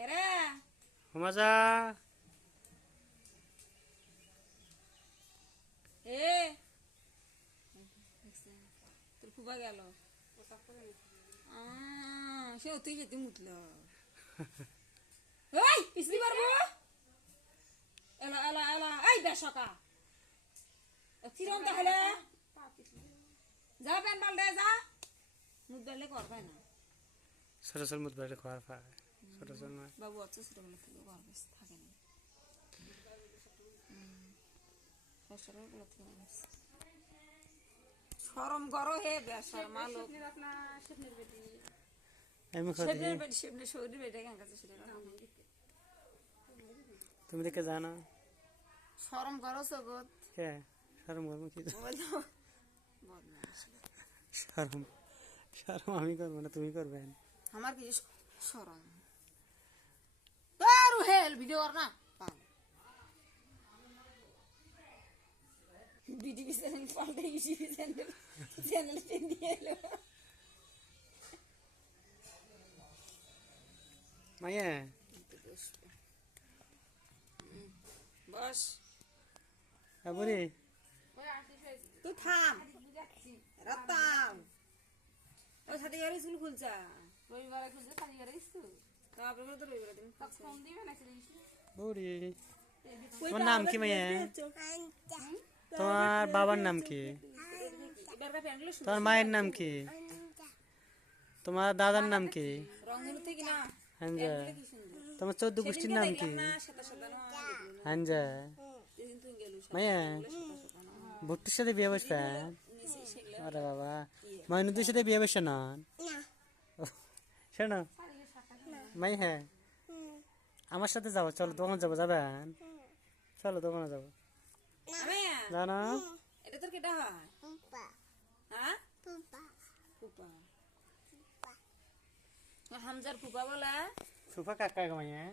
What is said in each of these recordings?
কেরে মজা এ তোর ফুবা গেল সে তুই যেতে মুতল ওই পিছলি পারবো এলা এলা এলা এই বেশকা ফিরন তাহলে যা প্যান পাল্টে যা মুখ বেলে করবে না সরসর মুদ বাইরে খাওয়ার পায় সরসর না বাবু আচ্ছা ছোটবেলা থেকে করবে থাকে না শরম করো হে বেশর মালো আমি খাওয়া দিই শরীর বেটে কেন কাছে তুমি দেখে জানো শরম করো সগত কে শরম করবো কি শরম শরম আমি করবো না তুমি করবে আমার কিছু শরম আর হেল ভিডিও কর না বিডিবি চ্যানেল পাল্টে ইউটিউব চ্যানেল দিয়ে এলো মাইয়া বস বুড়ি তুই থাম রাতাম ওই সাথে গেলে স্কুল খুলছা রবিবারে খুলছে শনিবারে স্কুল তারপরে তো রবিবার দিন ফোন দিবে না বুড়ি তোমার নাম কি মাইয়া তোমার বাবার নাম কি তোমার মায়ের নাম কি তোমার দাদার নাম কি রংগুলো থেকে না হাঞ্জা তোমার 14 গোষ্ঠীর নাম কি হাঞ্জা মাইয়া ভুট্টির সাথে বিয়ে বসবে আরে বাবা মাইনুদ্দির সাথে বিয়ে বসে না শোনো মাই হ্যাঁ আমার সাথে যাবো চলো দোকানে যাবো যাবেন চলো দোকানে যাবো জানো এটা তোর কেটা হয় হ্যাঁ হামজার ফুপা বলে সুফা কাকা মাইয়া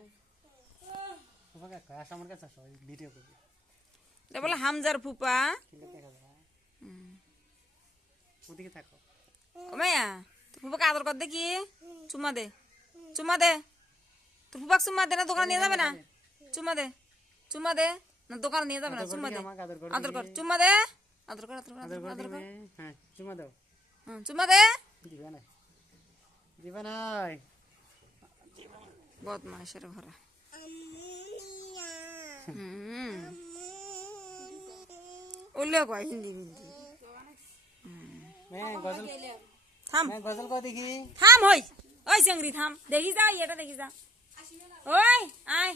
সুফা কাকা আসো আমার কাছে আসো ভিডিও করবি এটা বলে হামজার ফুপা ওদিকে থাকো ও মাইয়া তোর ফুপাকে আদর কর দেখি চুমা দে তোর ফুপাকে চুমা দে না দোকানে নিয়ে যাবে না চুমা দে না দোকানে নিয়ে যাবে না চুমা দে আদর কর চুমা দে আদর কর হ্যাঁ চুমা দাও চুমা দে দিবা না বদমাইশের ঘরে ওলে কয় হিন্দি গজল থাম গজল কো দেখি থাম ওই চেংড়ি থাম দেখি যা এটা দেখি যা ওই আয়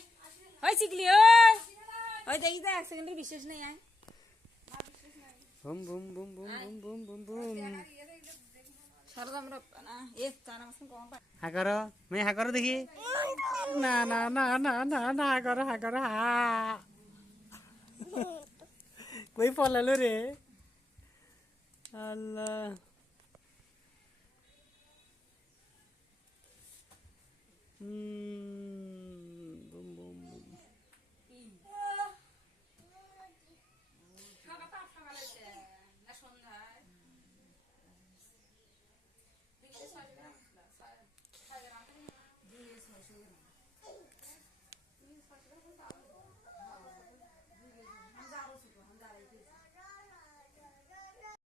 ওই চিকলি ওই দেখি যা এক সেকেন্ডের বিশেষ নেই আয় boom boom boom boom boom boom boom boom Sarada আমরা না এ তারা মাসন কোন পা হাকারো মেয়ে হাকারো দেখি না না না না না না হাকারো হা কই পলালো রে আল্লাহ